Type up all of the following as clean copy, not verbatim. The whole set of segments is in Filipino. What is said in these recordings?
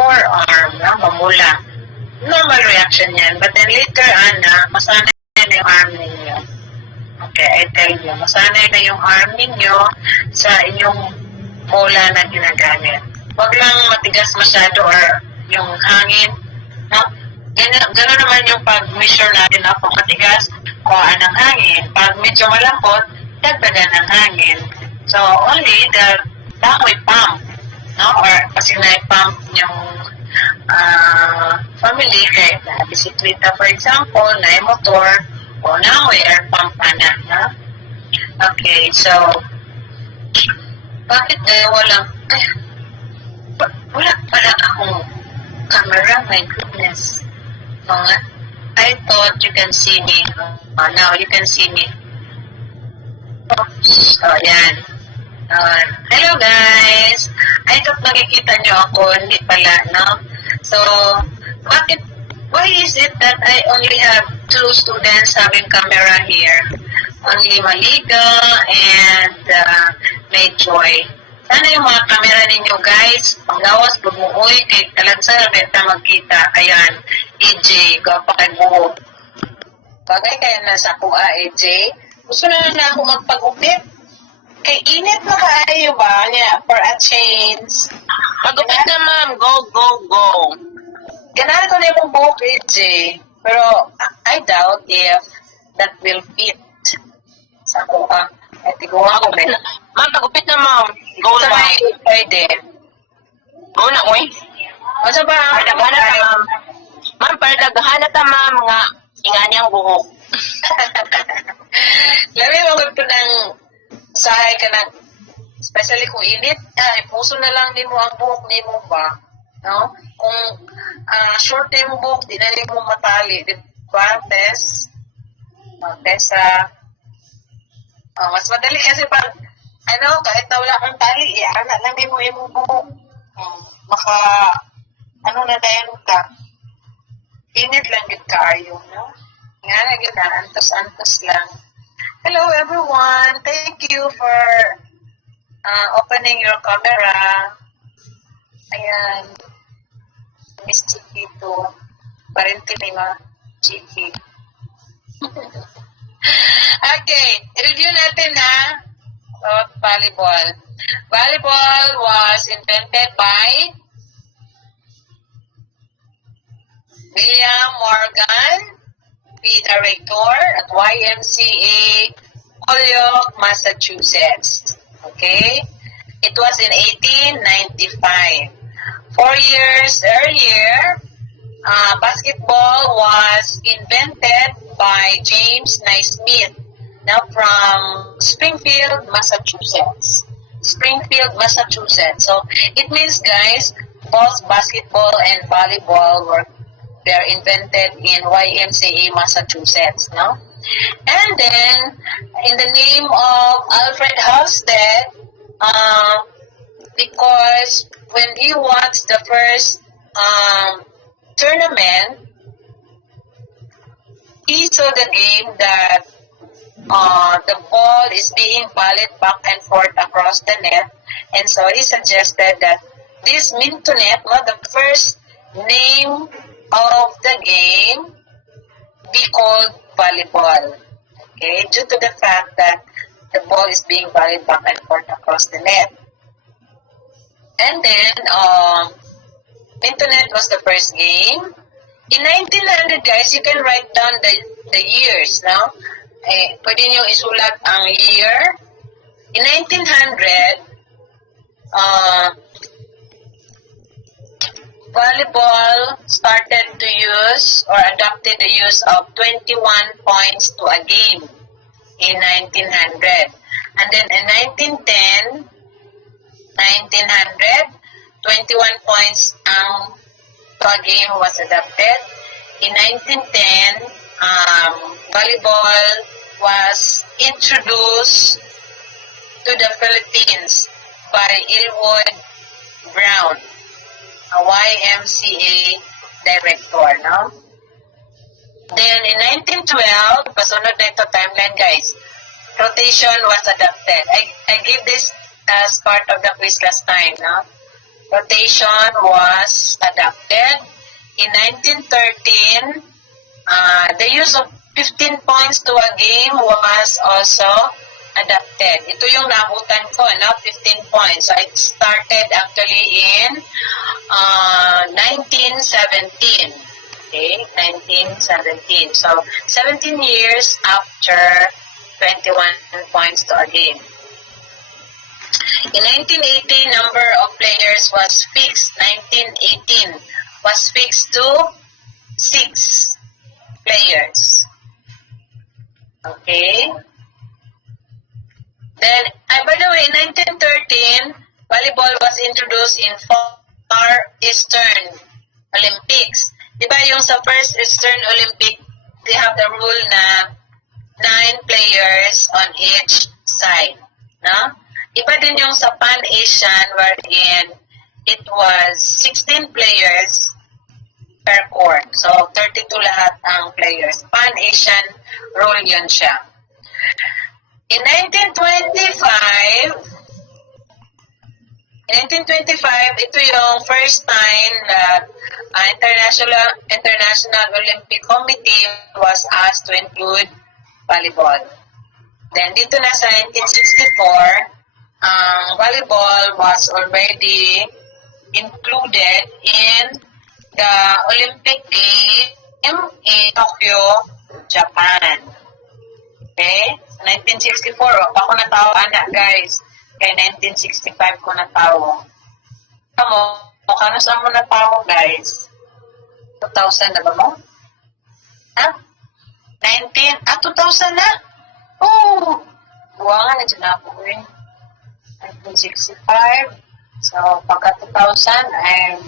forearm, no? Mamula. Normal reaction yan. But then later on, masanay na yung arm ninyo. Okay, I tell you, masanay na yung arm ninyo sa inyong mula na ginagamit. Huwag lang matigas masyado or yung hangin. No? Gano'n naman yung pag-measure natin na kung matigas, kuhaan ng hangin. Pag medyo malambot, dagdagan ng hangin. So, only that way pump. No? Or kasi na-pump yung family, kahit na bisikleta for example, na-motor, o na-way air pump na. No? Okay, so, bakit walang, wala pala akong camera, my goodness. I thought you can see me. Now you can see me. So, yan. Hello guys! I thought nakikita nyo ako, hindi pala, no? So, why is it that I only have 2 students having camera here? Only Maliga and May Joy. Sana yung mga camera ninyo guys, panggawas, bumuoy, kay talansal, benta magkita. Ayan, EJ, gapa kay buhok. Bagay kaya nasa kuha, EJ. Gusto na ako magpag-upit. Kay init na kaayo ba niya for a change? Pag-upit na ma'am, go, go, go. Ganahan ko na yung buhok, EJ. Pero I doubt if that will fit sa kuha. At iguha ko ba? Ma'am, pag-upit na ma'am. Go Sa na. may pwede. Go na, uy. Masa ba? Pardaghan na ta ma'am. Ma'am, pardaghan na ta ma'am nga ingani ang buhok. Labi mo ko ng sahay ka na, especially kung init, puso na lang din mo ang buhok ni mo ba? No? Kung short na yung buhok, di na rin mo matali. Di ba, Tess? Tessa. Mas madali kasi pag, kahit na wala kang tali, anak lang din mo yung buhok. Na dayan ka. Init lang yun kayo, no? Nga na yun antos-antos lang. Hello everyone, thank you for opening your camera. Ayan, Miss Chiki to, parente ni Ma Chiki. Okay, review natin about volleyball. Volleyball was invented by William Morgan, director at YMCA, Holyoke, Massachusetts. Okay? It was in 1895. 4 years earlier, basketball was invented by James Naismith, now from Springfield, Massachusetts. Springfield, Massachusetts. So, it means, guys, both basketball and volleyball they're invented in YMCA, Massachusetts, no? And then, in the name of Alfred Halstead, because when he watched the first tournament, he saw the game that the ball is being volleyed back and forth across the net, and so he suggested that this Mintonet, the first name of the game, be called volleyball. Okay, due to the fact that the ball is being volleyed back and forth across the net. And then, Mintonet was the first game. In 1900, guys, you can write down the years, no? Pwede nyo isulat ang year. In 1900, volleyball started to use or adopted the use of 21 points to a game in 1900. And then in 1900, 21 points to a game was adopted. In 1910, volleyball was introduced to the Philippines by Elwood Brown, a YMCA director, no? Then, in 1912, pasunod na ito timeline, guys, rotation was adopted. I gave this as part of the quiz last time, no? rotation was adopted. In 1913, the use of 15 points to a game was also adopted. Ito yung naabutan ko, no? 15 points. So, it started actually in 1917. Okay, 1917. So, 17 years after 21 points to a game. In 1980, number of players was fixed. 1918 was fixed to 6 players. Okay. Then, by the way, in 1913, volleyball was introduced in Far Eastern Olympics. Diba yung sa first Eastern Olympic, they have the rule na 9 players on each side. No? Iba din yung sa Pan-Asian wherein it was 16 players per court. So, 32 lahat ang players. Pan-Asian rule yun siya. In 1925, ito yung first time that International Olympic Committee was asked to include volleyball. Then, dito na sa 1964, volleyball was already included in the Olympic Game in Tokyo, Japan. Okay? 1964, pa ako natawo, anak, guys. Kaya 1965 ko natawo. Kamo, kano saan mo natawo, guys? 2000 na ba mo? Ha? 2000 na? Oo! Buwangan na dyan ako, eh. 1965. So, pagka 2000, I'm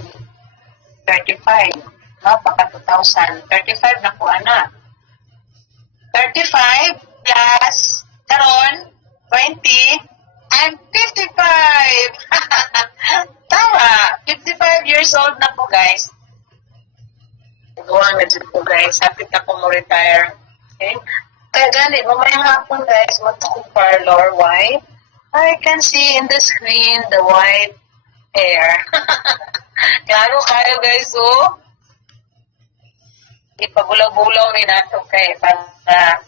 35. No, pagka 2000. 35 na po, anak. 35 plus karon 20 and 55. Tama. 55 years old na po, guys. Buwan na dyan po, guys. Happy na po mo retire. Okay? Kaya gani, mamayang hapon, guys, matukong parlor. Why? I can see in the screen the white hair. Klaro kayo, guys, oh. Ipabulaw-bulaw ni nato kay para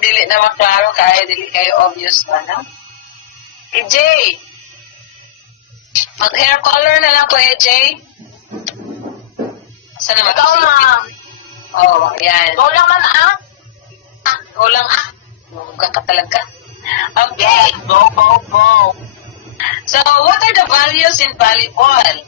dili na maklaro kayo, dili kayo obvious pa, no? EJ! Mag-hair color na lang po, EJ. Saan naman? Ikaw, ma'am. Oh, yan. Go lang, ma'am, ah. Go lang, ah. Huwag ka talaga. Okay. Go, go, go. So, what are the values in volleyball?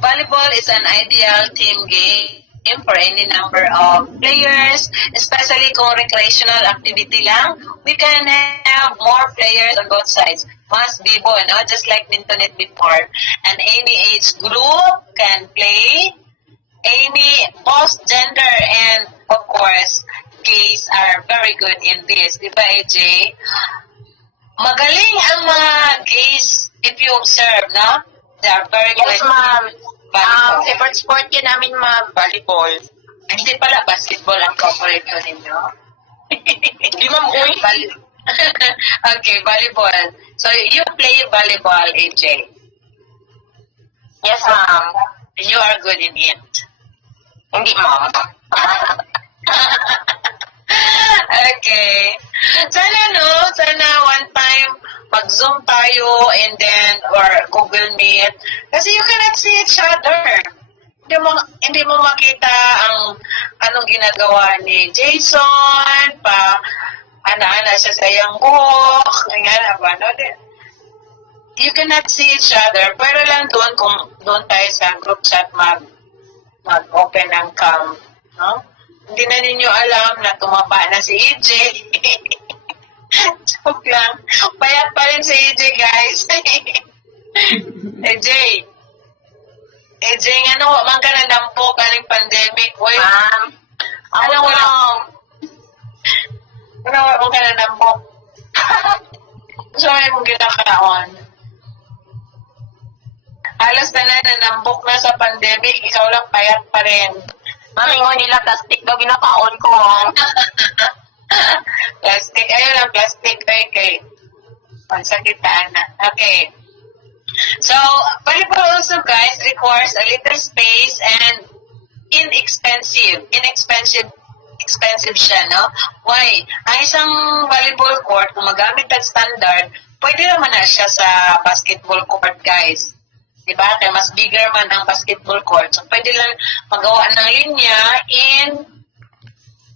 Volleyball is an ideal team game for any number of players, especially kung recreational activity lang. We can have more players on both sides. Must be boy, no? Just like Mintonet before. And any age group can play. Any both gender and, of course, gays are very good in this. Diba, AJ? Magaling ang mga gays if you observe, no? They are very good. Yes, ma'am. Volleyball. Favorite sport yun namin, ma'am. Volleyball. Hindi pala basketball ang favorite ko ninyo. Hindi, ma'am, uy. Okay, volleyball. So, you play volleyball, AJ. Yes, ma'am. You are good in it. Hindi, ma'am. Okay. Sana one time mag-Zoom tayo and then, or Google Meet. Kasi you cannot see each other. Hindi mo makita ang anong ginagawa ni Jason, ana-ana siya sa iyang book, nga ba, no? You cannot see each other. Pero lang doon, kung doon tayo sa group chat mag-open ang cam, no? Hindi na ninyo alam na tumaba na si EJ. Joke lang. Payat pa rin si EJ, guys. EJ, ano, man ka na nampok aling pandemic. Uy, Ma'am. ano wala mo ka na nampok. Sorry mong ginakaon. Halos na nampok na sa pandemic, ikaw lang payat pa rin. Ma'am, ingon nila plastic daw ginakaon ko. Plastic, ayun lang, plastic. Okay. Pansakitaan na. Okay. So, volleyball also, guys, requires a little space and expensive siya, no? Why? Ang isang volleyball court, kung magamit ang standard, pwede naman na siya sa basketball court, guys. Diba? Kaya mas bigger man ang basketball court. So, pwede lang magawa ng linya in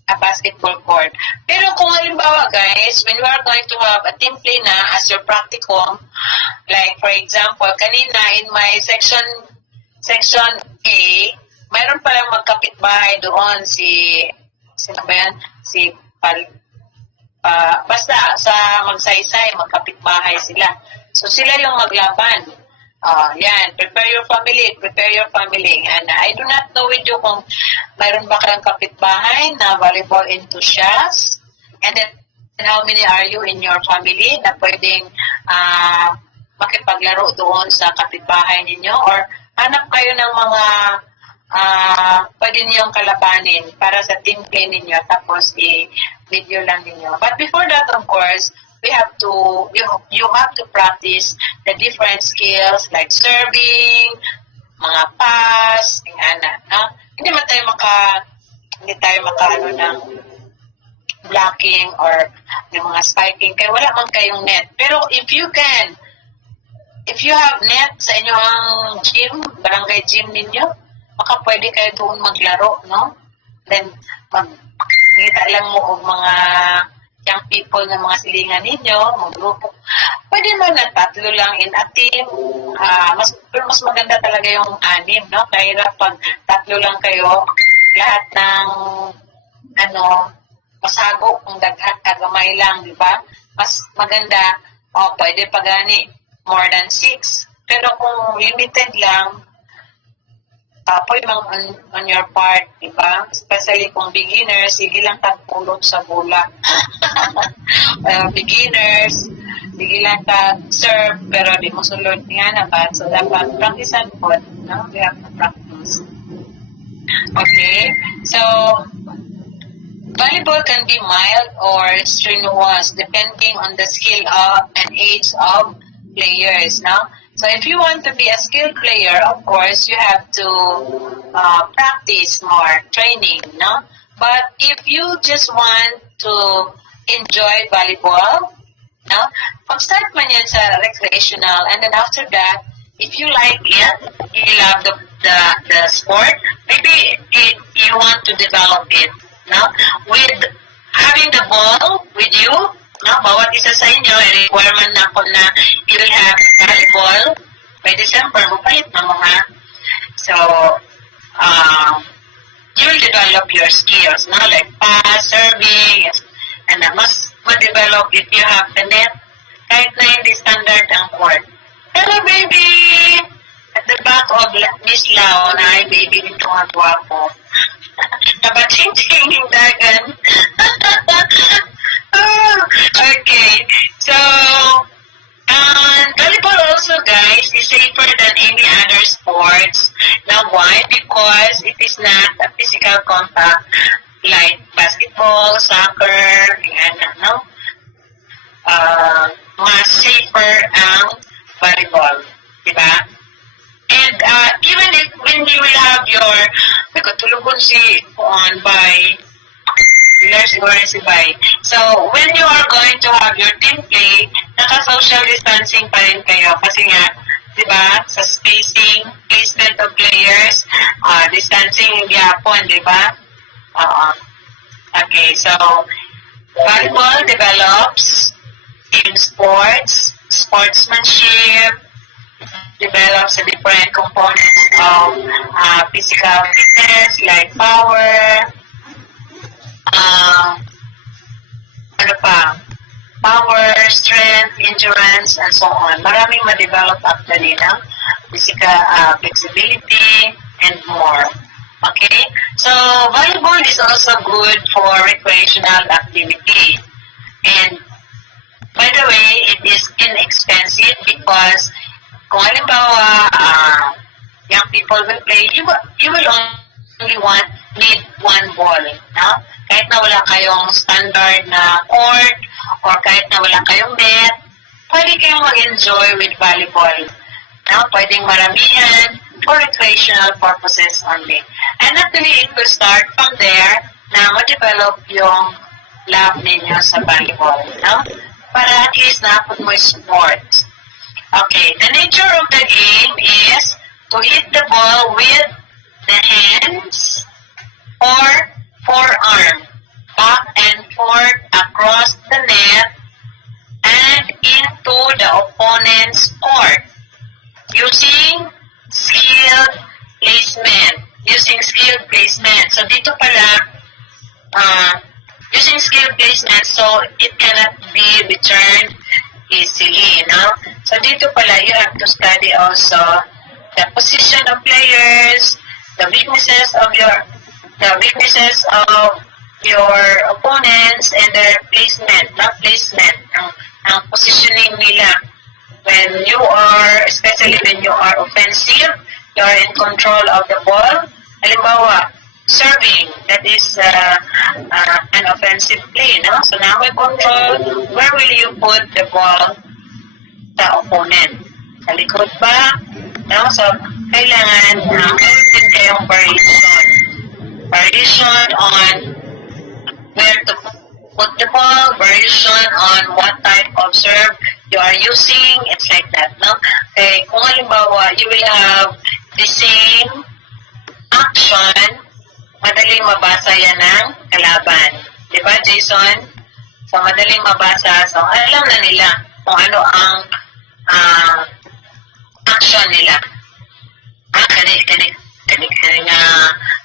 a basketball court. Pero kung halimbawa, guys, when you are going to have a team play na as your practicum, like for example, kanina in my section A, mayroon palang magkapitbahay doon sino ba yan? Basta sa magsaysay, magkapitbahay sila. So sila yung maglaban. Yan, prepare your family. And I do not know with you kung mayroon ba kayong kapitbahay na volleyball enthusiasts. And then, how many are you in your family na pwedeng makipaglaro doon sa kapitbahay ninyo? Or hanap kayo ng mga pwede niyong kalabanin para sa team play ninyo, tapos i-video lang ninyo. But before that, of course, you have to practice the different skills like serving, mga pass, no? Hindi tayo maka ng blocking or yung mga spiking, kaya wala man kayong net. Pero if you have net sa inyong gym, barangay gym ninyo, baka pwede kayo doon maglaro, no? Then, magkita lang mo og mga young people ng mga silingan ninyo, mga grupo. Pwede naman na tatlo lang in a team. Mas maganda talaga yung anim, no? Kaya pag tatlo lang kayo, lahat ng masago kung daghan kagamay lang, di ba? Mas maganda, pwede pa gani more than 6. Pero kung limited lang, tapoy on your part, di ba? Especially kung beginners, sige lang tagpulot sa bola. Beginners, sige lang tag-serve, pero di mo sulod nga na ba? So, dapat practicean po, no? We have to practice. Okay? So, volleyball can be mild or strenuous depending on the skill and age of players, no? So if you want to be a skilled player, of course, you have to practice more, training, no? But if you just want to enjoy volleyball, no? Pag-start man yan sa recreational, and then after that, if you like it, you love the sport, maybe you want to develop it, no? With having the ball with you, no, bawat isa sa inyo, requirement na ako na you will have volleyball by December, mapahit na mga. So, you will develop your skills, no, like pass, serving, and mas ma-develop if you have the net, kahit na hindi standard ang court. Hello, baby! At the back of Miss Lau, na ay baby nito ang guwapo. Napaching-ching yung dagan. Okay, so volleyball also, guys, is safer than any other sports. Now, why? Because it is not a physical contact like basketball, soccer, no? Mas safer ang volleyball, diba? And even if when you will have your, tulugon si on by so, when you are going to have your team play, naka-social distancing pa rin kayo. Kasi nga, di ba, sa spacing, placement of players, distancing yapon, di ba? Okay, so, volleyball develops team sports, sportsmanship, develops the different components of physical fitness like power, power, strength, endurance, and so on. Maraming ma-develop actually ng physical flexibility and more. Okay? So, volleyball is also good for recreational activity. And, by the way, it is inexpensive because kung halimbawa, young people will play, you will only need one ball, no? Kahit na wala kayong standard na court or kahit na wala kayong net, pwede kayong mag-enjoy with volleyball. No? Pwedeng maramihan for recreational purposes only. And actually, it will start from there na ma-develop yung love ninyo sa volleyball. No? Para at least na-put mo sports. Okay, the nature of the game is to hit the ball with the hands or forearm, back and forth across the net and into the opponent's court using skilled placement. So dito pala, using skilled placement, so it cannot be returned easily, no? So dito pala, you have to study also the position of players, the weaknesses of your opponents, and their placement, ang positioning nila. When you are, especially when you are offensive, you are in control of the ball. Halimbawa, serving, that is an offensive play, no? So now we control, where will you put the ball sa opponent? Sa likod ba? No? So, kailangan meron din kayong variation. Variation on where to put the ball, variation on what type of serve you are using. It's like that, no? Okay, kung halimbawa, you will have the same action, madaling mabasa yan ng kalaban. Diba, Jason? So, madaling mabasa. So, alam na nila kung ano ang action nila.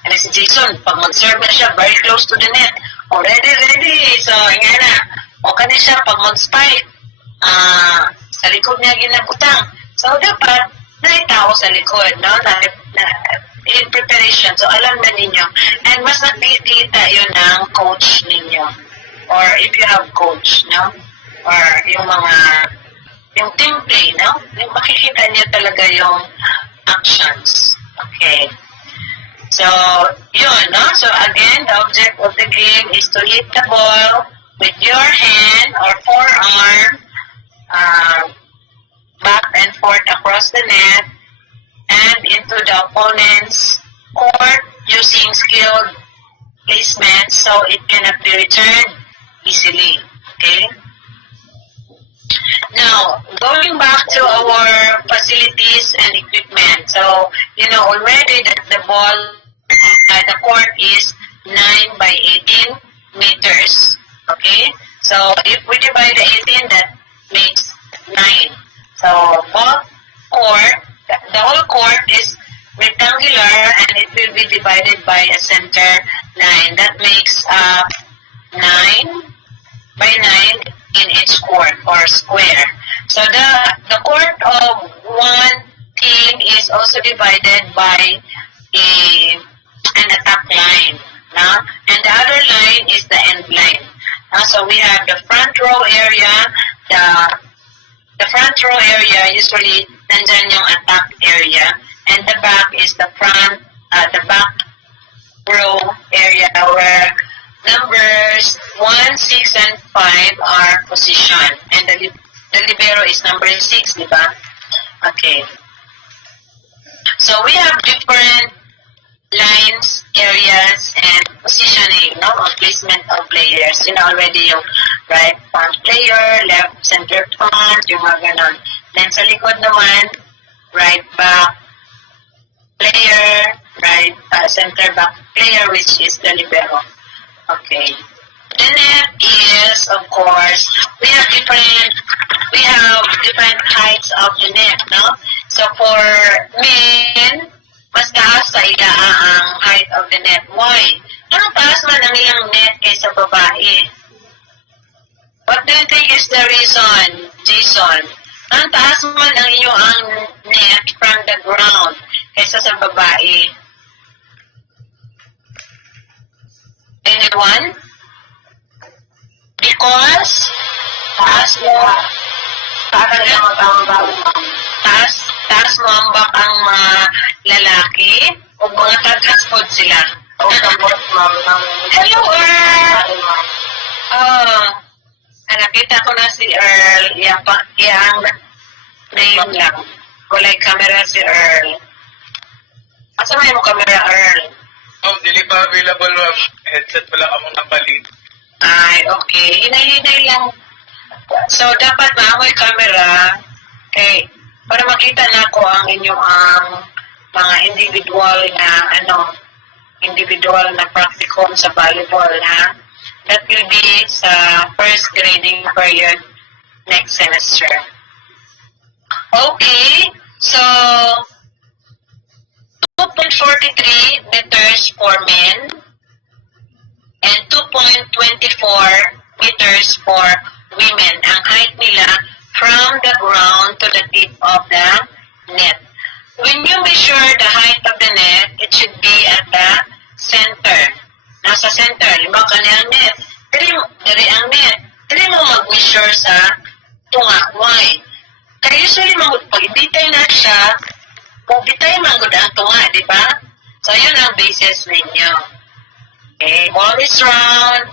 Ano si Jason, pag mag-serve na siya, very close to the net. Oh, ready. So, nga na. O kani siya, pag mag-spike, sa likod niya ginabutang. So, dapat, naitao sa likod, no? In preparation. So, alam na ninyo. And mas nakikita yun ng coach ninyo. Or if you have coach, no? Or yung team play, no? Yung makikita niyo talaga yung actions. Okay. So, yun, no? So, again, the object of the game is to hit the ball with your hand or forearm back and forth across the net and into the opponent's court using skilled placement so it cannot be returned easily. Okay? Now, going back to our facilities and equipment. So, you know already that the ball, the court is 9 by 18 meters. Okay? So, if we divide the 18, that makes 9. So, both court, the whole court is rectangular and it will be divided by a center line. That makes 9 by 9 in each court or square. So the court of one team is also divided by an attack line. No? And the other line is the end line. So we have the front row area. The front row area usually nandyan yung attack area, and the back is the back row area where numbers 1, 6, and 5 are positioned. And the libero is number 6, di ba? Okay. So we have different lines, areas, and positioning, no? Or placement of players. You know already yung right front player, left center front, yung mga ganon. Then sa likod naman, right back player, right center back player, which is the libero. Okay. The net is, of course, we have different heights of the net, no? So for men, mas taas sa ang height of the net. Why? Anong taas man ang ilang net kaysa babae? What do you think is the reason, Jason? Anong taas man ang iyong net from the ground kaysa sa babae? Anyone? Because taas mo ambak ang mga lalaki o mga tagas-food sila. Hello, Earl! Nakita ko na si Earl. Yang name lang. Walay camera si Earl. Asa may mo camera, Earl? Oh, dili pa available, ma'am. Headset pala akong napalit. Ay, okay. Hinay-hinay lang. So, dapat maamoy camera. Okay. Para makita na ko ang inyong mga individual na practicum sa volleyball, ha? That will be sa first grading period next semester. Okay. So, 2.43 meters for men and 2.24 meters for women. Ang height nila from the ground to the tip of the net. When you measure the height of the net, it should be at the center. Nasa center, limang kanyang net. Diri ang net. Diri mo mag-measure sa tunga. Why? Kaya usually, pag ibitay na siya, kung bitay manggod ang tunga, di ba? So, yun ang basis ninyo. Okay, ball is round,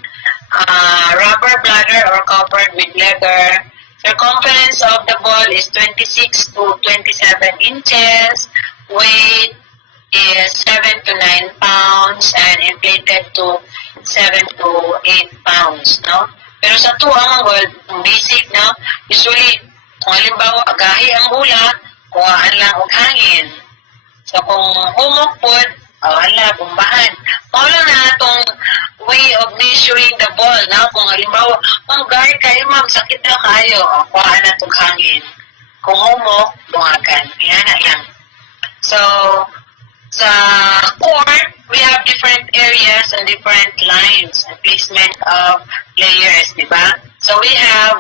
rubber bladder or covered with leather. Circumference of the ball is 26 to 27 inches. Weight is 7 to 9 pounds and inflated to 7 to 8 pounds, no? Pero sa tuwang world, basic, no? Usually, kung halimbawa, agahi ang hula, kuhaan lang og hangin. So, kung humok po, wala, bumbahan. Wala na itong way of measuring the ball, no? Kung halimbawa, ang gari kayo, ma'am, sakit na kayo, kuhaan na itong hangin. Kung humok, bungagan. Yan na yan. So, sa court, we have different areas and different lines and placement of players, di ba? So, we have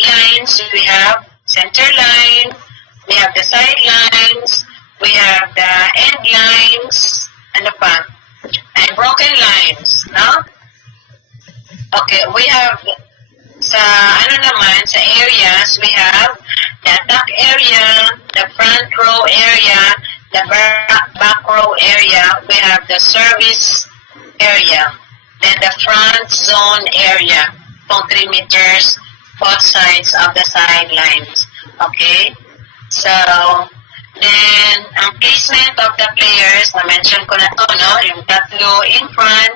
lines, we have center line, we have the side lines, we have the end lines, ano pa? And broken lines, no? Okay, we have sa sa areas, we have the attack area, the front row area, the back row area, we have the service area, then the front zone area, 3 meters, both sides of the sidelines. Okay? So, then, ang placement of the players, na-mention ko na to, no? Yung tatlo in front,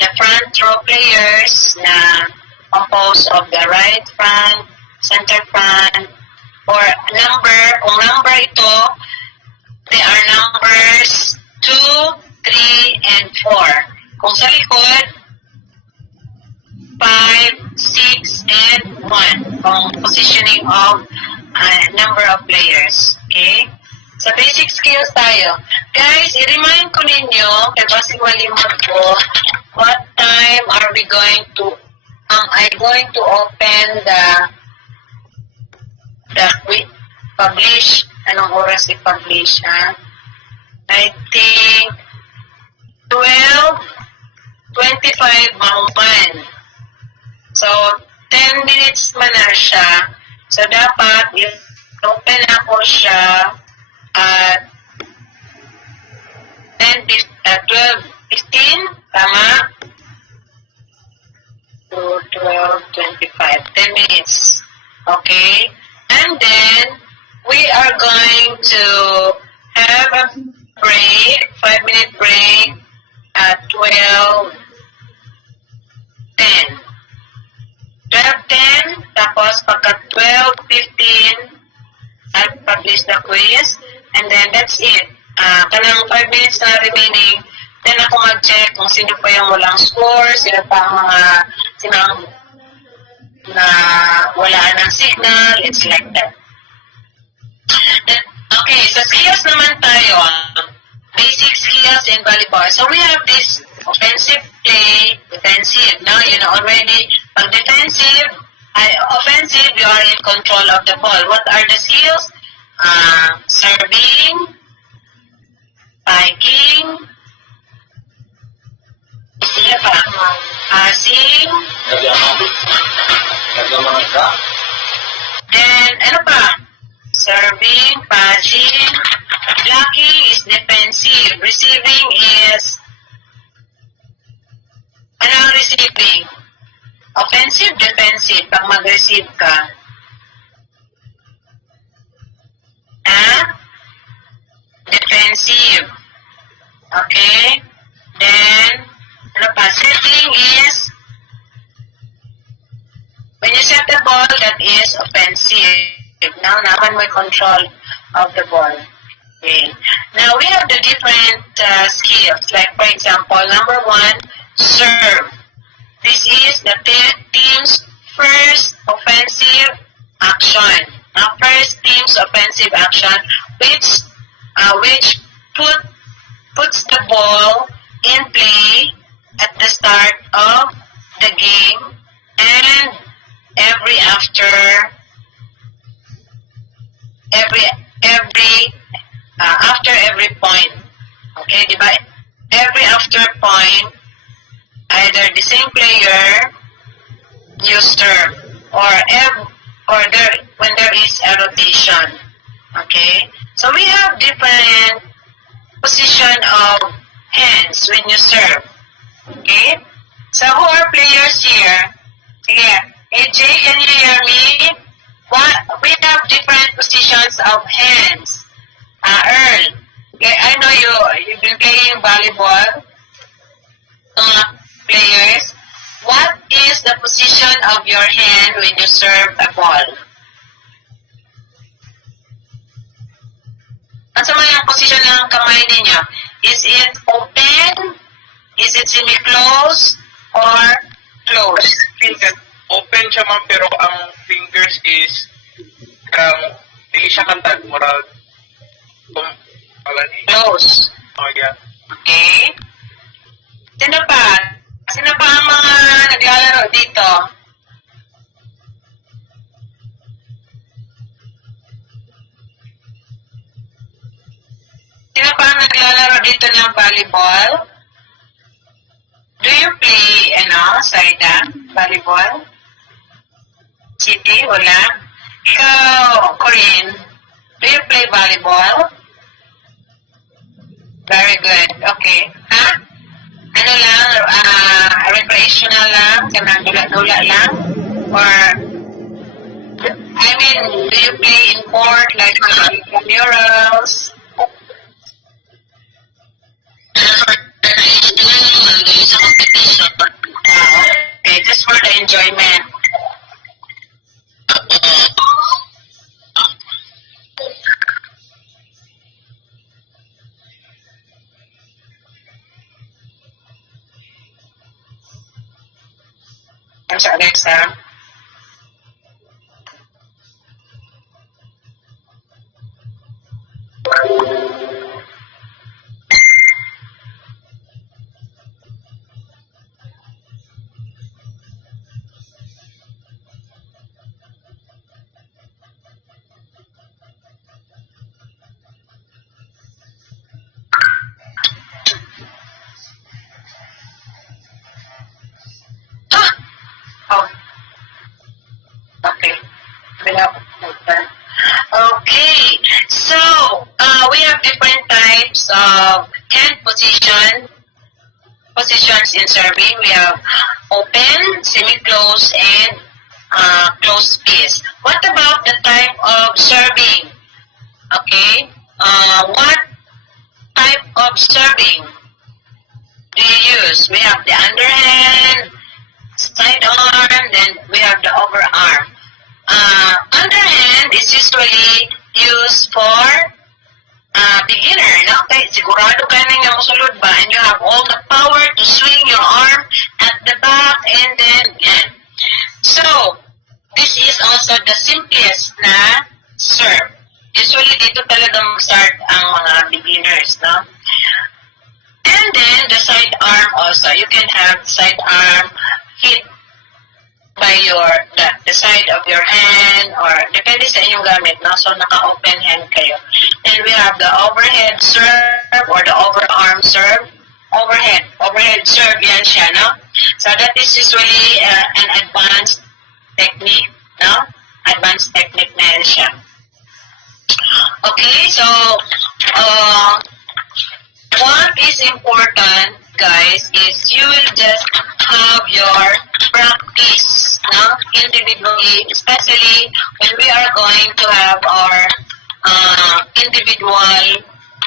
the front row players na composed of the right front, center front, or number, kung number ito, they are numbers 2, 3, and 4. Kung sa likod, 5, 6, and 1. Kung positioning of number of players. Okay? Sa basic skills tayo. Guys, i-remind ko ninyo, kaya basig malimot ko, what time are we going to, I'm going to open the publish, anong oras i-publish, ha? I think 12:25 mahuman. So, 10 minutes man na siya. So, dapat, i-open ako siya at 12:15, tama? To 12:25, 10 minutes. Okay? And then, we are going to have a break, 5-minute break at 12:10. 12:10, tapos pagka 12:15, I'll publish the quiz, and then that's it. Kanang 5 minutes na remaining, then ako mag-check kung sino pa yung walang score, sino pa ang sinang na wala ng signal, it's like that. Then, okay, sa skills naman tayo, basic skills in volleyball. So we have this offensive play, defensive. Now, you know already, pag defensive, offensive, you are in control of the ball. What are the skills? Serving, spiking, passing, then, ano pa? Serving, passing, blocking is defensive. Receiving is, ano ang receiving? Offensive, defensive, pag mag-receive ka. na defensive. Okay? Then, ano pa? Setting is, when you set the ball, that is offensive. Now, naman may control of the ball. Okay. Now, we have the different skills. Like, for example, number 1, serve. This is the team's first offensive action. Now, first team's offensive action, which puts the ball in play at the start of the game and after every point. Okay, diba? Every after point, either the same player you serve when there is a rotation. Okay, so we have different position of hands when you serve. Okay, so who are players here? Sige, AJ, can you hear me? We have different positions of hands. Earl, okay, I know you've been playing volleyball. Players, what is the position of your hand when you serve a ball? Ano sa mga position ng kamay ninyo? Is it open? Is it semi-closed? Or closed? Open siya ma'am, pero ang fingers is dili siya kantag, murag close. Oh, yeah. Okay. Sino pa? Sino pa ang mga naglalaro dito? Sino pa ang naglalaro dito ng volleyball? Do you play, Saida? Volleyball? City? Wala? Ikaw, Corinne, do you play volleyball? Very good. Okay. Ha? Ano lang? Recreational lang? Kanang dula-dula lang? Or, I mean, do you play in court like murals? Okay, just for the enjoyment. Ano sa Alexa? Oh. Okay. Okay. So, we have different types of hand positions in serving. We have open, semi-closed, and closed fist. What about the type of serving? Okay. What type of serving do you use? We have the underhand, side arm, then we have the overarm. Underhand is usually used for beginner. No? Okay, sigurado ka na yung sulod ba? And you have all the power to swing your arm at the back and then, yan. So, this is also the simplest na serve. Usually, dito talaga mag-start ang mga beginners, no? And then, the side arm also. You can have side arm hit by the side of your hand or depende sa inyong gamit, no? So, naka-open hand kayo. And we have the overhead serve or the overarm serve. Overhead serve, yan siya, no? So, that is usually an advanced technique, no? Advanced technique na yan siya. Okay, so, what is important, guys, is you will just have your practice, no? Individually, especially when we are going to have our individual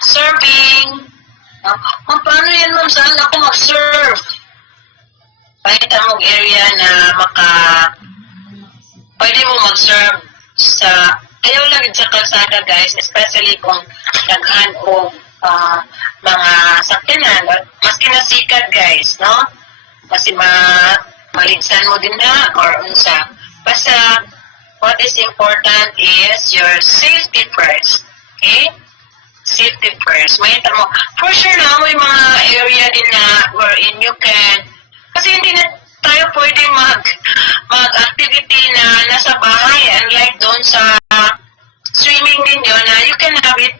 serving. Paano yan, ma'am? Saan ako mag-serve? Pakita mong area na pwede mo mag-serve sa, ayaw lang sa kalsada, guys, especially kung daghan o mga sakyanan, maski na sikat, guys, no? Kasi maligsan mo din na, or unsa. Basta, what is important is your safety first. Okay? Safety first. Makita mo, for sure na, may mga area din na wherein you can, kasi hindi na tayo pwedeng mag-activity na nasa bahay, unlike doon sa swimming ninyo na you can have it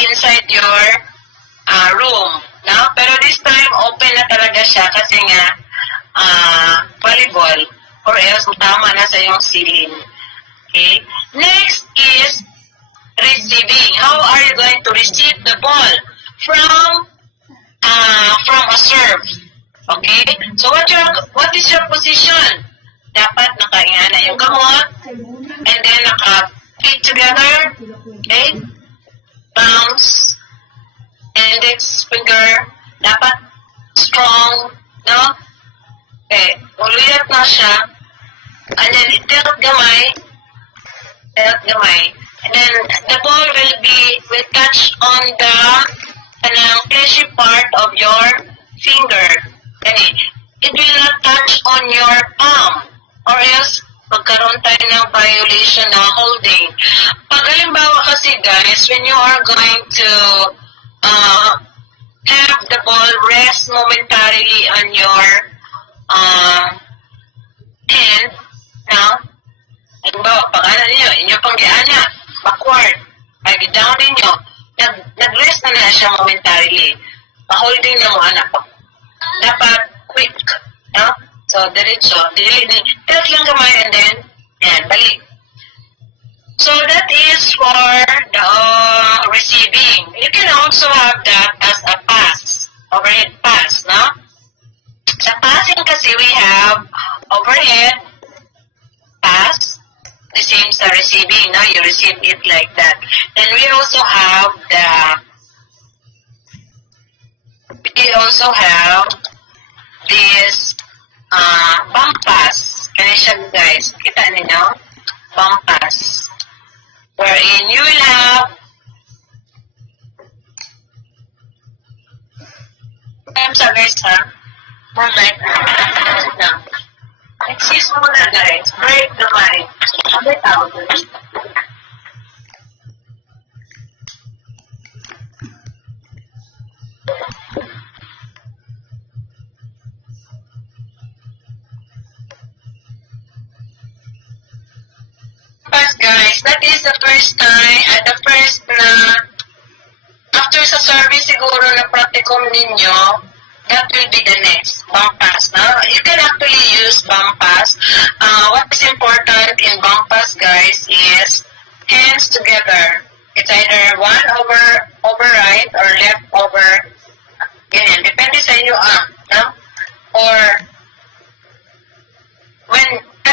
inside your room. No? Pero this time, open na talaga siya kasi nga volleyball or else tama na sa iyong ceiling. Okay? Next is receiving. How are you going to receive the ball from a serve? Okay? So what is your position? Dapat nakainga na yung kamot and then naka-feet together. Okay? Bounce. Index finger. Dapat strong. No? Okay. Ulit na siya. And then tilt gamay. Tilt gamay. And then the ball will touch on the fleshy part of your finger. Okay. It will not touch on your palm or else magkaroon tayo ng violation ng holding. Pag halimbawa kasi guys, when you are going to have the ball rest momentarily on your hand, now, halimbawa, pag ninyo, inyong panggiana, backward, ay down ninyo, nag-rest na siya momentarily. Pa-holding na mo, anak. Dapat quick. No? So, diretso. Tilt lang kamay and then, yan, balik. So, that is for the receiving. You can also have that as a pass. Overhead pass, no? Sa passing kasi we have overhead pass. The same sa receiving, no? You receive it like that. Then we also have this bump pass. Kaya siya guys, kita ninyo? Bump pass. Wherein you will have sa guys ha? Perfect. No. Excuse mo na guys. Break the mind. Habit out. Guys, that is the first time, after sa service siguro na practicum ninyo, that will be the next bump pass. No? You can actually use bump pass. What is important in bump pass, guys, is hands together. It's either one over right or left over. Ganyan. Depende sa inyo, no? Or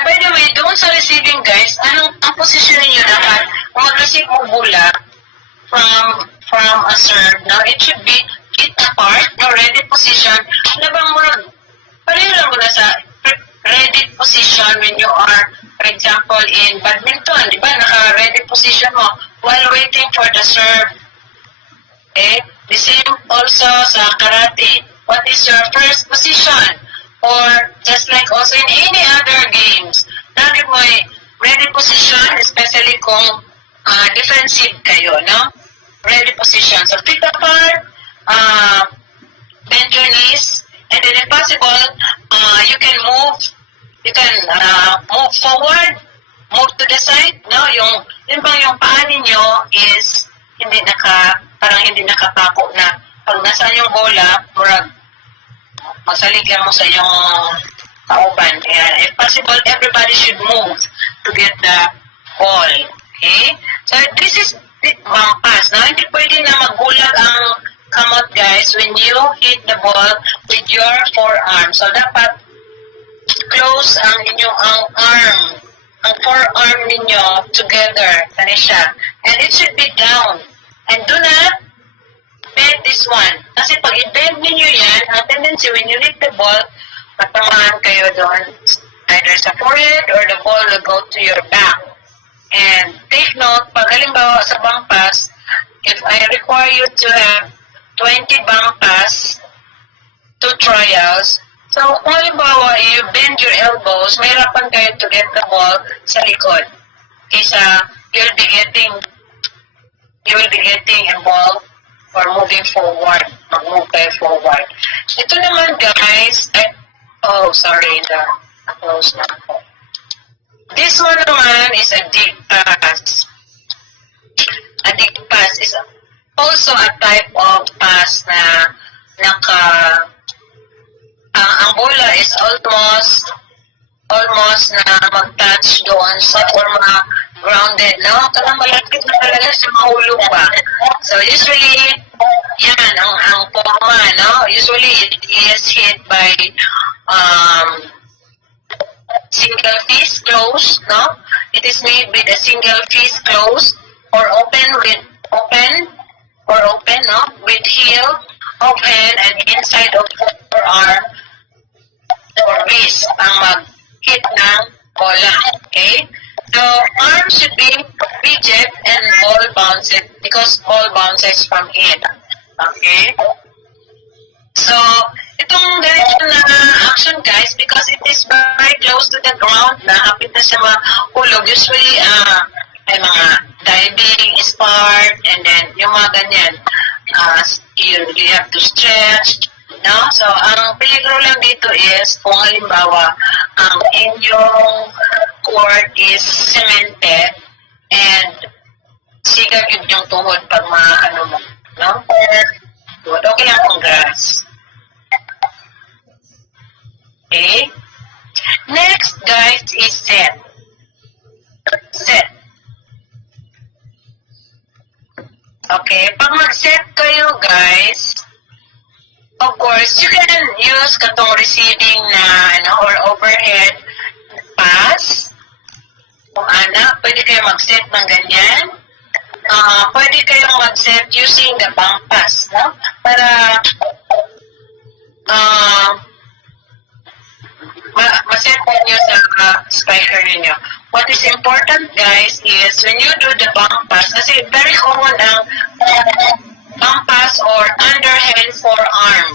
by the way, doon sa receiving guys, ang position niyo dapat, kung mag-receive mo bola from a serve, no? It should be feet apart, no? Ready position. Labang mo lang, pareho lang mo na sa ready position when you are, for example, in badminton, di ba? Naka-ready position mo while waiting for the serve. Okay? The same also sa karate. What is your first position? Or just like also in any other games, lagi mo ready position, especially kung defensive kayo, no? Ready position. So, feet apart, bend your knees, and then if possible, you can move forward, move to the side, no? Yung paa ninyo is parang hindi nakapako na pag nasaan yung bola, masaligan mo sa iyong kauban. Kaya, if possible, everybody should move to get the ball. Okay? So, this is the bump pass. Now, hindi pwede na magbulag ang kamot, guys, when you hit the ball with your forearm. So, dapat close ang inyong arm. ang forearm ninyo together. Kani siya. And it should be down. And do not bend this one. Kasi pag i-bend ninyo yan, ang tendency when you lift the ball, matamaan kayo doon. Either sa forehead or the ball will go to your back. And take note, pag halimbawa sa bang pass, if I require you to have 20 bang pass, 2 trials, so kung halimbawa you bend your elbows, mahirapan kayo to get the ball sa likod. Kaysa you'll be getting involved or moving forward. Mag-move kayo forward. Ito naman guys, sorry, close na ako. This one naman is a deep pass. A deep pass is also a type of pass na ang bola is almost na mag-touch doon sa or mga grounded, no? Kaya malapit na talaga sa mahulog ba. So usually, yan, ang forma, no? Usually it is hit by single fist close, no? It is made with a single fist close or open, no? With heel of hand and inside of forearm or wrist ang mag-hit ng bola. Okay? So, arm should be rigid and ball bounces because ball bounces from it. Okay? So, itong ganito na action guys, because it is very close to the ground, nakapit na siya mahulog. Usually, may mga diving is part, and then yung mga ganyan, you have to stretch, no? So, ang peligro lang dito is, kung halimbawa, ang inyong court is cemented, and sigag yun yung tuhod pag mo, no? Okay lang kung grass. Okay? Next, guys, is set. Set. Okay, pag mag-set kayo, guys, of course, you can use katong receiving na, or overhead pass. Kung pwede kayo mag-set ng ganyan. Pwede kayong mag-set using the bank pass, no? Para, ma-set ninyo sa spiker ninyo. What is important, guys, is when you do the bank pass, kasi very common ang bank pass or underhand forearm.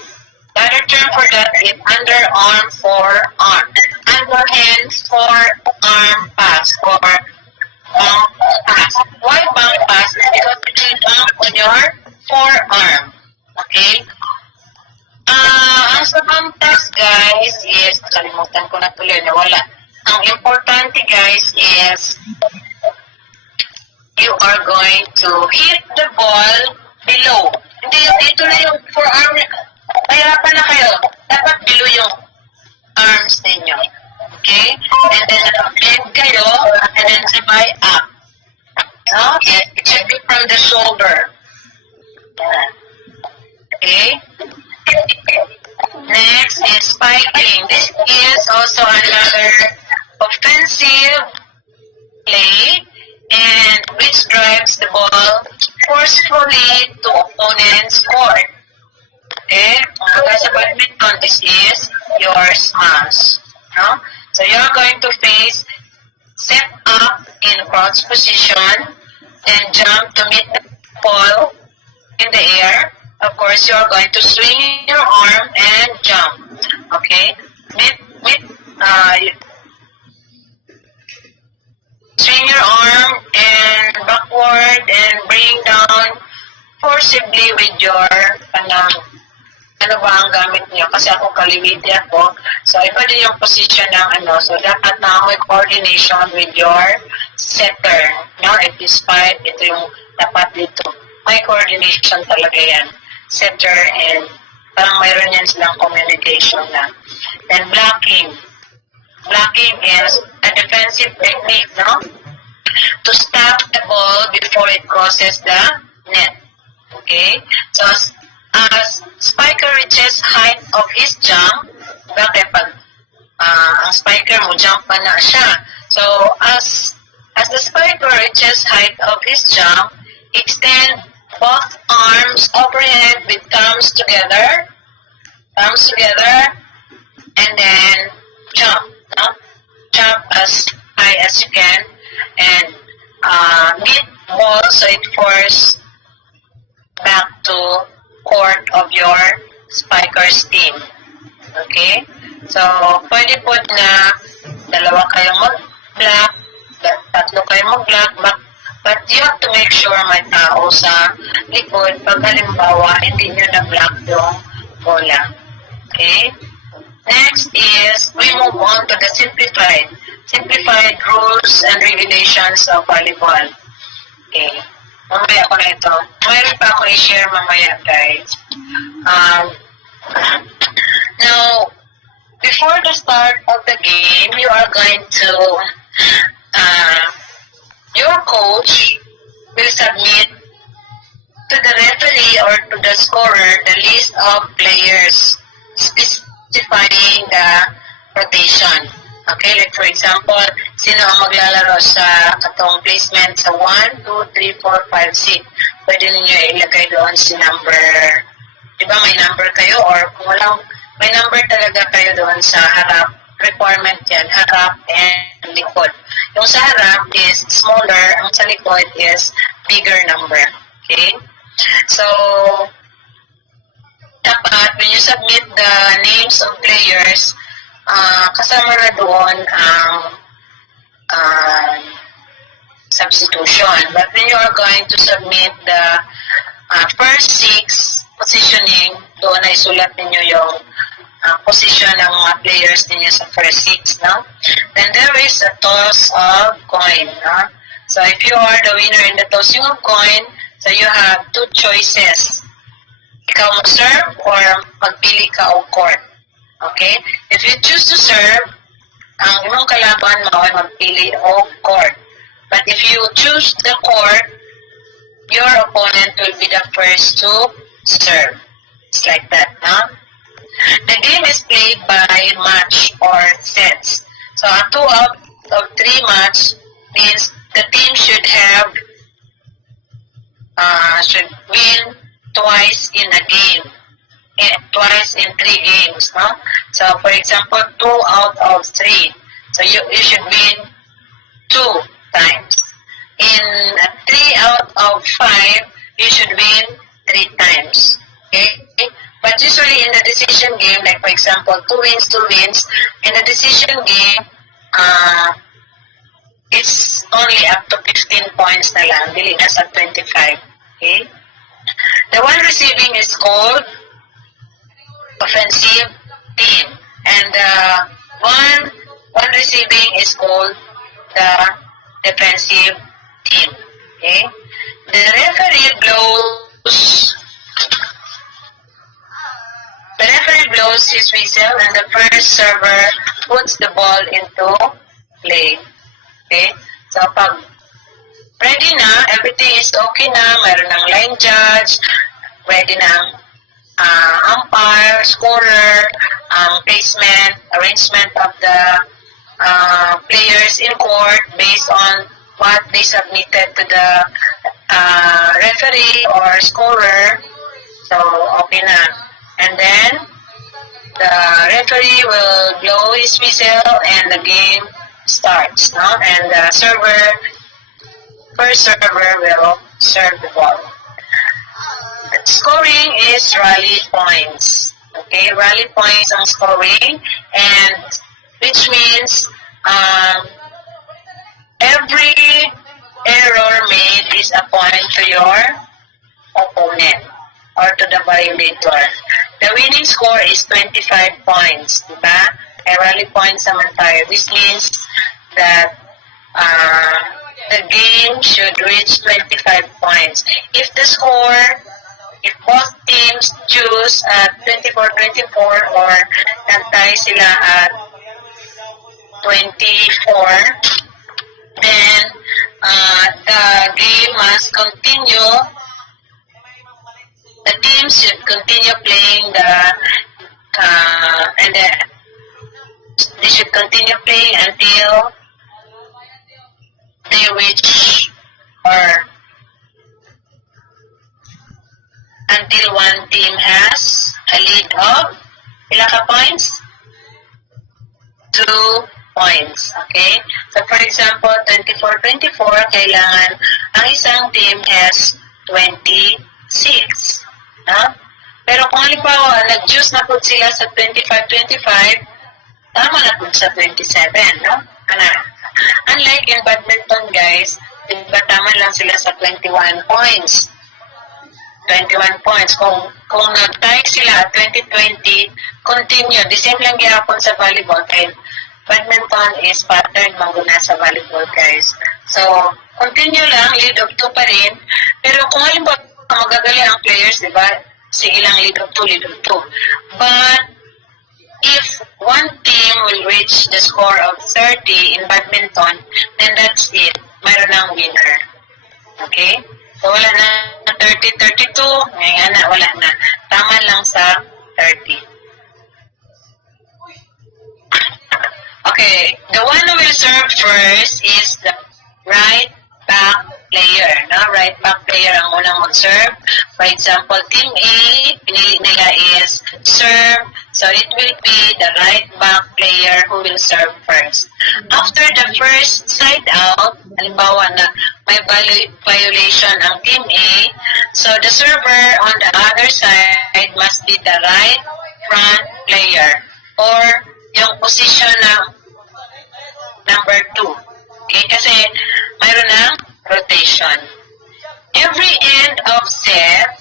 The other term for that is underarm forearm. Underhand forearm pass or bank pass. Why bank pass? Because you bank on your forearm. Okay? Ang sa bank pass, guys, is, kalimutan ko na tuloy, nawala. Ang importante, guys, is you are going to hit the ball below. Hindi yung dito na yung forearm. Mahirapan na kayo. Dapat below yung arms ninyo. Okay? And then, bend kayo, and then sabay up. No? It should be from the shoulder. Okay? Next is spiking. This is also another offensive play and which drives the ball forcefully to opponent's court. Okay? Sa badminton, this is your smash. No? So you're going to face set up in crouch position, then jump to meet the ball in the air. Of course, you're going to swing your arm and jump. Okay? Swing your arm and backward and bring down forcibly with your ano ba ang gamit niyo? Kasi ako kaliwiti ako. So, iba din yung position ng so dapat na may coordination with your setter. No? If you spike, ito yung dapat dito. May coordination talaga yan. Setter and parang mayroon yan silang communication na. Then blocking. Blocking is a defensive technique, no? To stop the ball before it crosses the net. Okay? So, as spiker reaches height of his jump, bakit pag ang spiker mo jump pa na siya. So as the spiker reaches height of his jump, extend both arms overhead with thumbs together, and then jump. No? Jump as high as you can, and meet ball so it force back to court of your spiker's team. Okay? So, pwede po na dalawa kayong mag-block, tatlo kayong mag-block, but you have to make sure may tao sa likod pag halimbawa hindi nyo na-block yung bola. Okay? Next is, we move on to the simplified rules and regulations of volleyball. Okay. Mamaya ko na ito. Mayroon pa ako i-share mamaya, guys. Now, before the start of the game, you are going to, your coach will submit to the referee or to the scorer the list of players specifying the rotation. Okay, like for example, sino ang maglalaro sa katong placement sa 1, 2, 3, 4, 5, 6. Pwede ninyo ilagay doon si number, di ba may number kayo, or kung walang, may number talaga kayo doon sa harap. Requirement yan, harap and likod. Yung sa harap is smaller, ang sa likod is bigger number. Okay? So, dapat when you submit the names of players, kasama na doon ang substitution. But when you are going to submit the first 6 positioning, doon ay sulat ninyo yung position ng mga players ninyo sa first 6. No? Then there is a toss of coin. No? So if you are the winner in the tossing of coin, so you have 2 choices. Ikaw mag-serve or magpili ka o court. Okay? If you choose to serve, ang imong kalaban mo ay magpili o court. But if you choose the court, your opponent will be the first to serve. It's like that, no? The game is played by match or sets. So a 2 out of 3 match means the team should have should win twice in a game. Twice in 3 games, no? So, for example, 2 out of 3. So, you should win 2 times. In 3 out of 5, you should win 3 times. Okay? But usually in the decision game, like for example, 2 wins, in the decision game, it's only up to 15 points na lang, dili na sa 25. Okay? The one receiving is called offensive team, and one receiving is called the defensive team. Okay, the referee blows his whistle, and the first server puts the ball into play. Okay, so pag ready na, everything is okay na, mayroon ng line judge, ready na umpire, scorer, placement, arrangement of the players in court based on what they submitted to the referee or scorer. So, okay na. And then, the referee will blow his whistle and the game starts. No? And the first server will serve the ball. Scoring is rally points. Okay, rally points ang scoring, and which means every error made is a point to your opponent or to the violator. The winning score is 25 points, diba? Ay rally points naman tayo. This means that the game should reach 25 points. If both teams choose at 24-24 or nagtay sila at 24, then the game must continue. The teams should continue playing and they should continue playing until they reach or until one team has a lead of ilang ka points? 2 points. Okay? So, for example, 24-24, kailangan ang isang team has 26. No? Pero kung halimbawa, nag-juice na po sila sa 25-25, tama na po sa 27, no? Unlike in badminton, guys, diba tama lang sila sa 21 points. 21 points. Kung nag-tie sila at 20-20, continue. The same lang gihapon sa volleyball. And badminton is pattern mangguna sa volleyball, guys. So, continue lang, lead of 2 pa rin. Pero kung halimbawa, magagali ang players, diba? Sige lang, lead of 2, lead of 2. But, if one team will reach the score of 30 in badminton, then that's it. Mayroon ng winner. Okay? So, wala na 30-32. Ngayon na, wala na. Tama lang sa 30. Okay. The one who will serve first is the right back player. No? Right back player ang unang mag-serve. For example, Team A, pinili nila is serve. So, it will be the right back player who will serve first. After the first side out, halimbawa na may violation ang Team A, so the server on the other side must be the right front player or yung position ng number 2. Okay? Kasi mayroon ng rotation. Every end of set,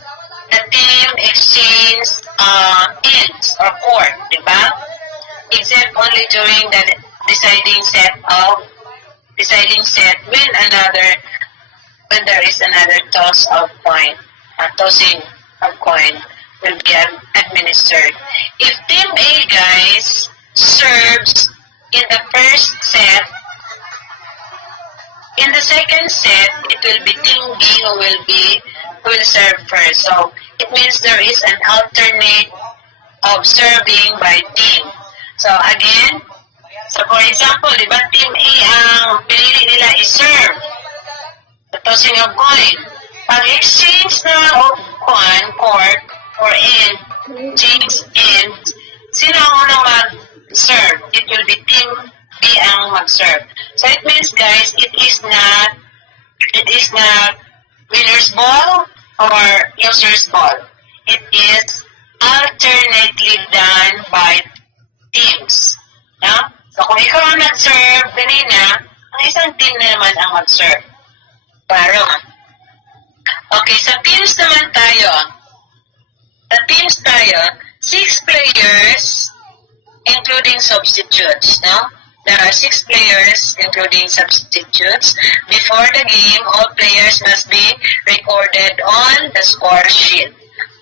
the team exchange ends or court, diba? Except only during the deciding set when there is another toss of coin, tossing of coin will get administered. If Team A, guys, serves in the first set, in the second set, it will be Team B who will serve first. So, it means there is an alternate of serving by team. So, again, for example, diba, Team A, ang pinili nila is serve. The tossing of coin. Pag exchange na of coin, court, or end, change end, sino ang unang mag-serve? It will be Team B ang mag-serve. So, it means, guys, it is not winner's ball or loser's ball. It is alternately done by teams. No? So, kung ikaw ang nag-serve kanina, ang isang team na naman ang mag-serve. Paro. Okay, sa teams naman tayo. Sa teams tayo, 6 players, including substitutes. No? There are 6 players, including substitutes. Before the game, all players must be recorded on the score sheet.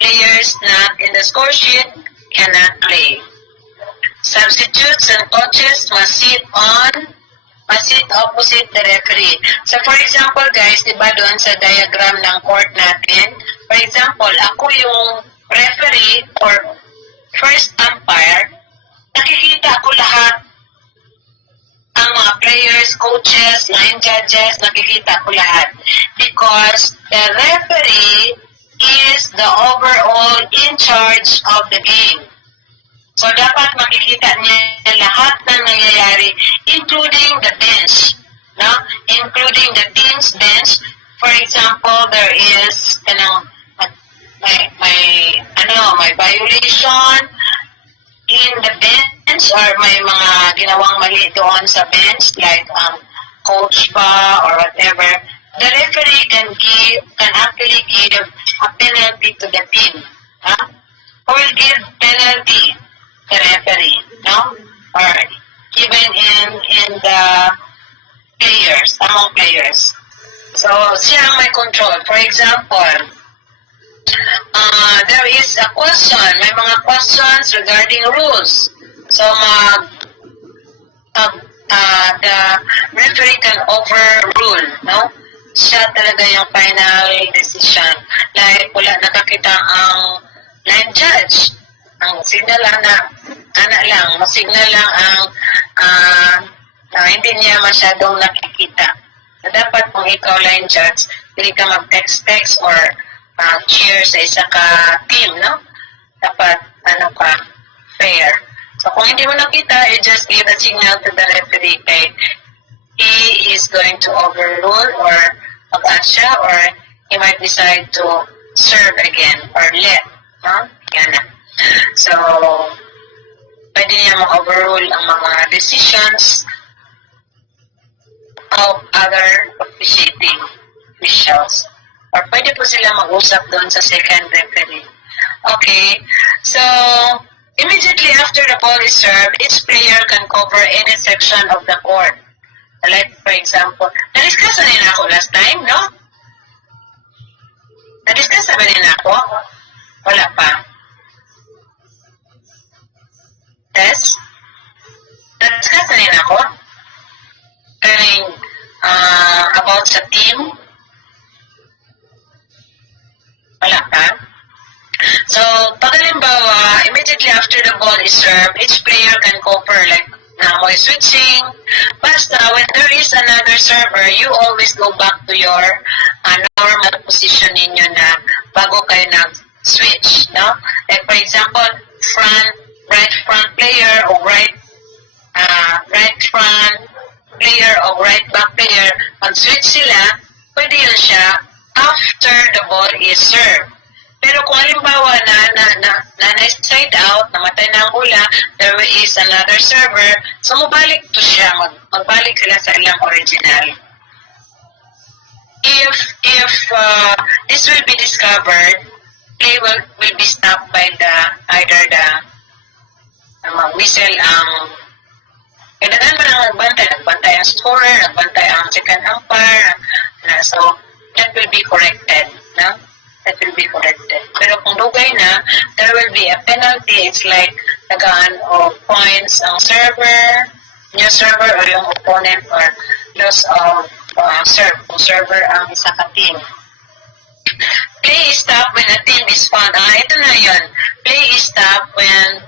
Players not in the score sheet cannot play. Substitutes and coaches must sit opposite the referee. So, for example, guys, diba doon sa diagram ng court natin, for example, ako yung referee or first umpire, nakikita ko lahat ang mga players, coaches, line judges, nakikita ko lahat. Because the referee is the overall in charge of the game. So, dapat makikita niya lahat ng nangyayari, including the bench. No? Including the team's bench. For example, there is may violation in the bench or may mga ginawang mali doon sa bench like coach ba or whatever. The referee can actually give a penalty to the team. Huh? Who will give penalty? The referee, no? Or even in the players, among players. So, siya ang may control. For example, there is a question, may mga questions regarding rules. So, the referee can overrule, no? Siya talaga yung final decision. Like, wala nakakita ang line judge. Ang signal lang signal lang ang hindi niya masyadong nakikita. Na dapat kung ikaw line judge, hindi ka mag-text-text or cheer sa isa ka team, no? Dapat, fair. So, kung hindi mo nakita, you just give a signal to the referee kay he is going to overrule or mag-ask siya or he might decide to serve again or let, no? Yan na. So, pwede niya mag-overrule ang mga decisions of other officiating officials. Or pwede po sila mag-usap doon sa second referee. Okay, so immediately after the ball is served, each player can cover any section of the court. Like, for example, na-discuss na rin ako last time, no? Na-discuss na ba rin ako? Wala pa. Yes? Na-discuss na rin ako? Kaling about sa team? Wala pa? So, pag halimbawa, immediately after the ball is served, each player can cover like namoy switching. Basta, when there is another server, you always go back to your normal position ninyo na bago kayo nag-switch, no? Like, for example, right front player or right front player or right back player, mag-switch sila, pwede yun siya after the ball is served. Pero kung halimbawa na side out, namatay na ang hula, there is another server, so mabalik to siya, magbalik sila sa ilang original. If this will be discovered, play will be stopped by either the whistle ang kailangan ba nang nagbantay ang scorer, nagbantay ang second umpire, so that will be corrected, no? That will be corrected. Pero kung dugay na, there will be a penalty. It's like tagaan of points ang server, new server or yung opponent or loss of serve. Kung server ang isa ka team. Play is stopped when a team is found. Ito na yun. Play is stopped when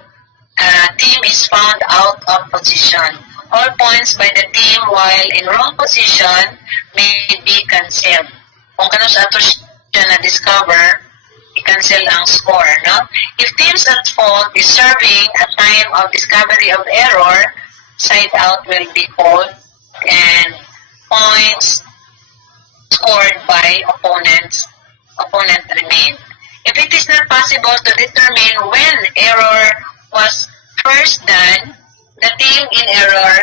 a team is found out of position. All points by the team while in wrong position may be cancelled. Kung kano sa ato siya na-discover, i-cancel ang score, no? If teams at fault is serving at time of discovery of error, side out will be called and points scored by opponent remain. If it is not possible to determine when error was first done, the team in error.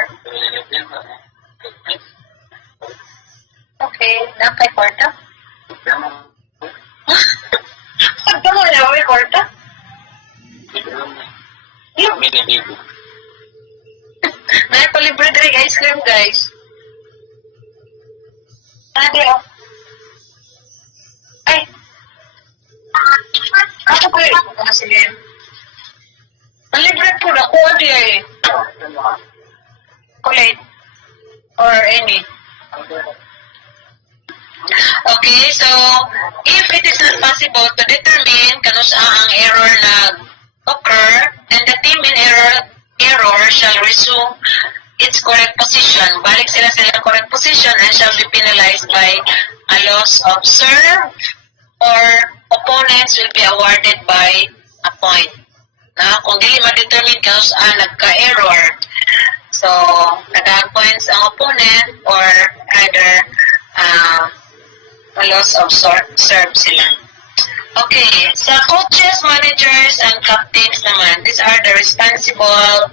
Okay, na kay kwarta? Pagka mo na may kwarta? Nagpalibre diri ice cream, guys. Di oh. Ay! Ako po yun. Sige. Nalibre po na kuha di ay. Kulay. Or any. Okay, so if it is not possible to determine kano sa ang error na occur, then the team in error shall resume its correct position. Balik sila sa ilang correct position and shall be penalized by a loss of serve or opponents will be awarded by a point. Na kung dili ma-determine kano sa nagka-error, so nag-points ang opponent or either a loss of serve sila. Okay, sa coaches, managers, and captains naman, these are the responsible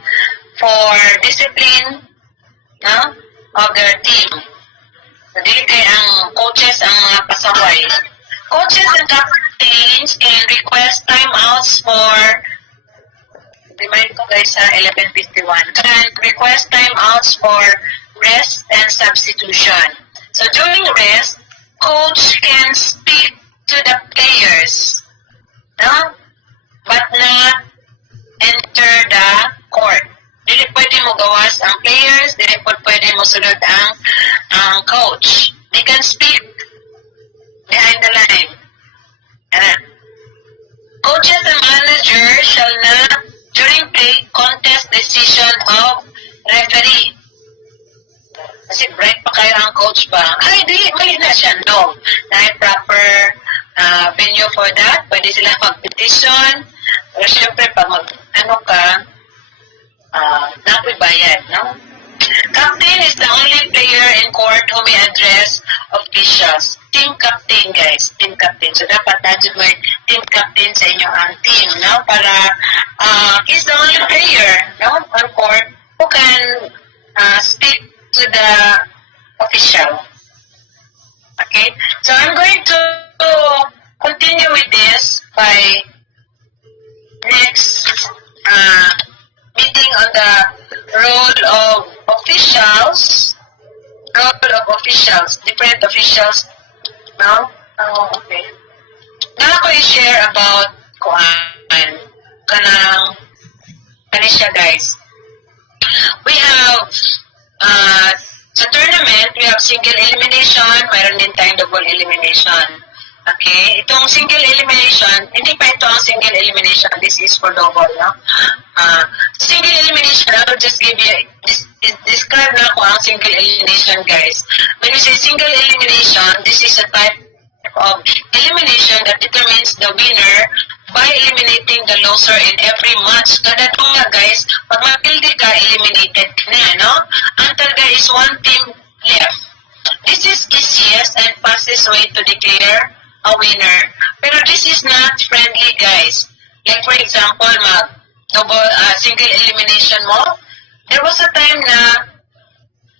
for discipline, no, of their team. So, dili kay ang coaches ang mga pasaway. Coaches and captains can request timeouts for remind ko guys sa 11:51. Can request timeouts for rest and substitution. So during rest, coach can speak to the players, no? But not enter the court. Dili pwede mo gawas ang players, dili pwede mo sunod ang coach. They can speak behind the line. Coaches and managers shall not, during play, contest decision of referee. Kasi break pa kayo ang coach pa. Ay, siya, no. Dahil proper venue for that, pwede sila mag-petition. Pero syempre, pag ano ka, napoy bayad, no? Captain is the only player in court who may address officials. Team captain, guys. Team captain. So, dapat nadyo mo team captain sa inyong team, no? Para, he's the only player, no? On court who can speak to the official. Okay? So, I'm going to continue with this by next meeting on the role of officials, different officials, no? Oh, okay. Now ako i-share about kanang siya, guys. We have sa tournament, we have single elimination, mayroon din tayong double elimination. Okay, itong single elimination, hindi pa ito ang single elimination, this is for double, no? Single elimination, I will just give you, describe na ako ang single elimination, guys. When you say single elimination, this is a type of elimination that determines the winner by eliminating the loser in every match. Kada ito nga, guys, pag mapildi ka, eliminated ka na, no? Until there is one team left. This is easiest and fastest way to declare a winner. Pero this is not friendly, guys. Like for example, double single elimination mo. There was a time na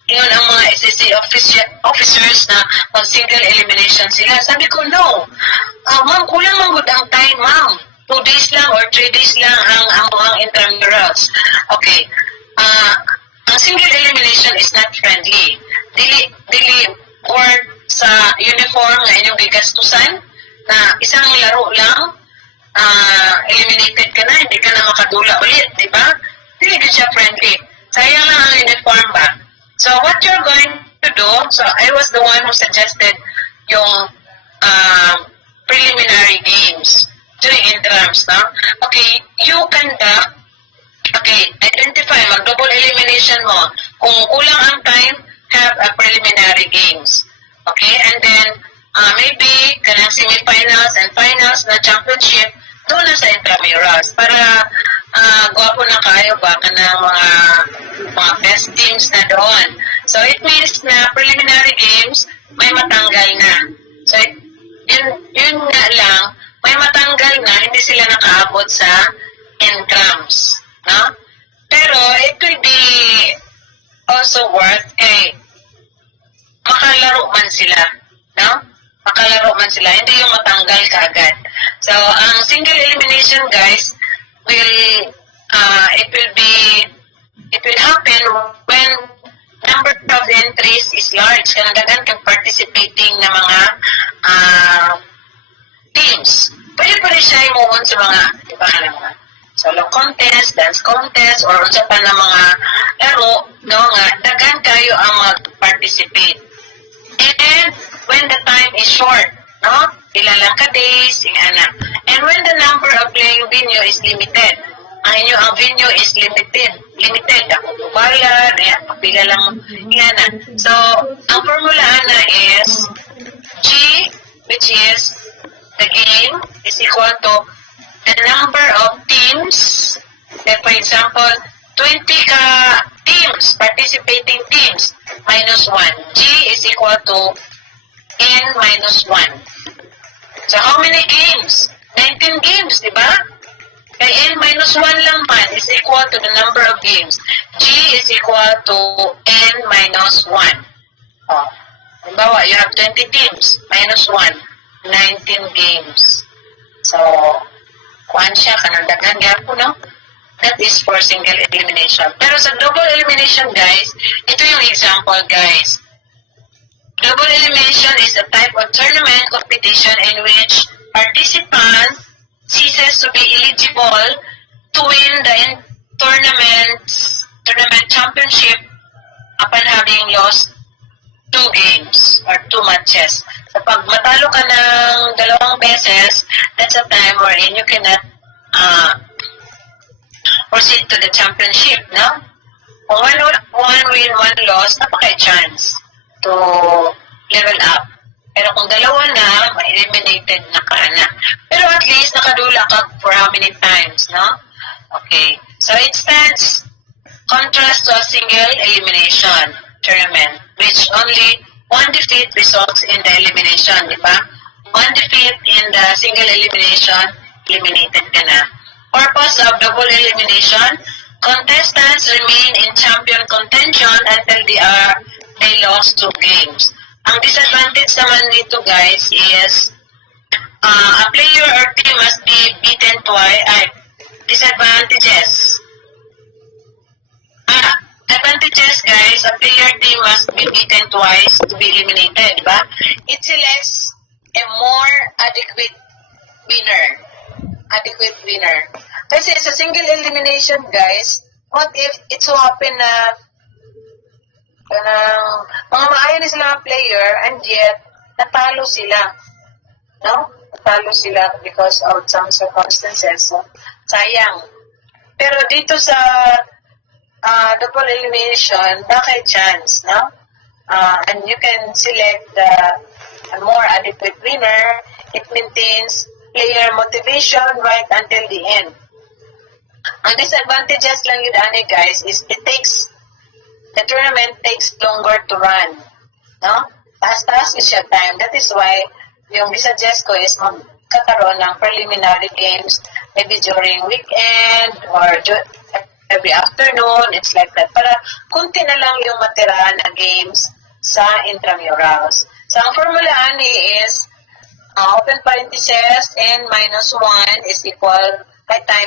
yun ang mga SSC officers na pag single elimination sila. Sabi ko, no. Ma'am, kulang man good ang time, ma'am. 2 days lang or 3 days lang ang mga intramurals. Okay. Ang single elimination is not friendly. Dili or sa uniform na inyong gigastusan na isang laro lang, eliminated ka na, hindi ka na makadula ulit, di ba? Hindi din siya friendly. Sayang lang ang uniform ba? So, what you're going to do, so I was the one who suggested yung preliminary games during intrams, no? Okay, you conduct, identify, mag-double elimination mo. Kung kulang ang time, have a preliminary games. Okay, and then maybe kanang semifinals and finals na championship doon na sa intramurals para gwapo na kayo ba ka na mga best teams na doon. So it means na preliminary games may matanggal na. So yun nga lang, may matanggal na, hindi sila nakaabot sa intrams, no? Pero it will be also worth makalaro man sila, no? Makalaro man sila, hindi yung matanggal kaagad. So, ang single elimination, guys, it will happen when number of entries is large. Kanadagan kang participating na mga teams. Pwede pa rin siya imuon sa mga, di ba, mga solo contest, dance contest, or sa pa na mga laro, no, nga, dagan kayo ang mag-participate. And when the time is short, no? Ilan lang ka days, and when the number of playing venue is limited, ang venue is limited. Ako bubala, pila lang, ingana. So, ang formula na is G, which is the game, is equal to the number of teams, like for example, 20 ka teams, participating teams, minus 1. G is equal to N minus 1. So, how many games? 19 games, di ba? Kaya N minus 1 lang man is equal to the number of games. G is equal to N minus 1. Oh. Halimbawa, you have 20 teams, minus 1, 19 games. So, kuhan siya, kanandagan nga po, no? That is for single elimination. Pero sa double elimination, guys, ito yung example, guys. Double elimination is a type of tournament competition in which participant ceases to be eligible to win the tournament championship upon having lost 2 games or 2 matches. So, pag matalo ka ng 2 beses, that's a time wherein you cannot proceed to the championship, no? Kung one win, one loss, napaka-chance to level up. Pero kung dalawa na, eliminated na ka na. Pero at least nakadula ka for how many times, no? Okay. So it stands contrast to a single elimination tournament, which only one defeat results in the elimination, di ba? One defeat in the single elimination, eliminated ka na. Purpose of double elimination, contestants remain in champion contention until they lost 2 games. Ang disadvantage naman dito, guys, is a player or team must be beaten twice. Disadvantages. Advantages, guys, a player team must be beaten twice to be eliminated, diba? It selects a more adequate winner. Kasi sa single elimination, guys, what if it so happen na mga maayon na sila mga player and yet natalo sila. No? Natalo sila because of some circumstances. So, sayang. Pero dito sa double elimination, bakit chance, no? And you can select the more adequate winner. It maintains player motivation right until the end. Ang disadvantages lang yun, guys, is the tournament takes longer to run. No? Taas-taas is your time. That is why yung gisuggest ko is magkakaroon ng preliminary games maybe during weekend or every afternoon. It's like that. Para kunti na lang yung matira na games sa intramurals. So, ang formula is open parentheses n -1 is equal by time